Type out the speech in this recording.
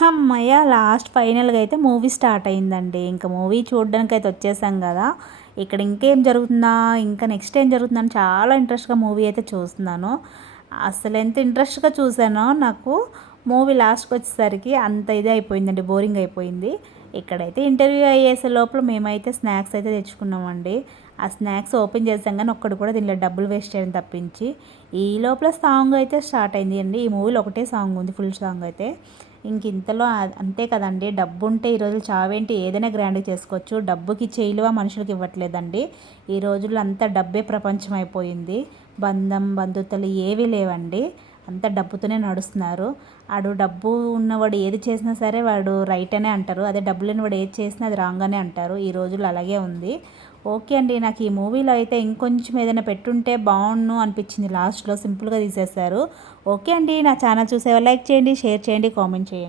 హమ్మయ్య! లాస్ట్ ఫైనల్‌గా అయితే మూవీ స్టార్ట్ అయిందండి. ఇంక మూవీ చూడడానికైతే వచ్చేసాం గదా! ఇక్కడ ఇంకేం జరుగుతుందా? ఇంకా నెక్స్ట్ ఏం జరుగుతుందని చాలా ఇంట్రెస్ట్‌గా మూవీ అయితే చూస్తున్నాను. అసలెంత ఇంట్రెస్ట్‌గా చూసానో నాకు మూవీ లాస్ట్‌కొచ్చేసరికి అంత ఇది అయిపోయిందండి. బోరింగ్ అయిపోయింది. ఇక్కడైతే ఇంటర్వ్యూ అయ్యేసే లోపల మేమైతే స్నాక్స్ అయితే తెచ్చుకున్నామండి. ఆ స్నాక్స్ ఓపెన్ చేసాం గానీ ఒక్కటి కూడా తినలేదు. డబ్బులు వేస్ట్ చేయడం తప్పించి. ఈ లోపల సాంగ్ అయితే స్టార్ట్ అయింది అండి. ఈ మూవీలో ఒకటే సాంగ్ ఉంది. ఫుల్ సాంగ్ అయితే. ఇంక ఇంతలో అంతే కదండీ! డబ్బుంటే ఈ రోజుల్లో చావేంటి ఏదైనా గ్రాండ్‌గా చేసుకోవచ్చు. డబ్బుకి ఇచ్చే విలువ మనుషులకి ఇవ్వట్లేదండి. ఈ రోజుల్లో అంతా డబ్బే ప్రపంచం అయిపోయింది. బంధం, బంధుత్వాలు ఏవీ లేవండి. అంతా డబ్బుతోనే నడుస్తున్నారు. ఆడు డబ్బు ఉన్నవాడు ఏది చేసినా సరే వాడు రైట్ అనే అంటారు. అదే డబ్బు లేనివాడు ఏది చేసినా అది రాంగ్ అనే అంటారు. ఈ రోజుల్లో అలాగే ఉంది. ఓకే అండి. నాకు ఈ మూవీలో అయితే ఇంకొంచెం ఏదైనా పెట్టుంటే బావుండును అనిపించింది లాస్ట్‌లో సింపుల్‌గా తీసేశారు. ఓకే అండి. నా ఛానల్ చూసేవాళ్ళు లైక్ చేయండి, షేర్ చేయండి, కామెంట్ చేయండి.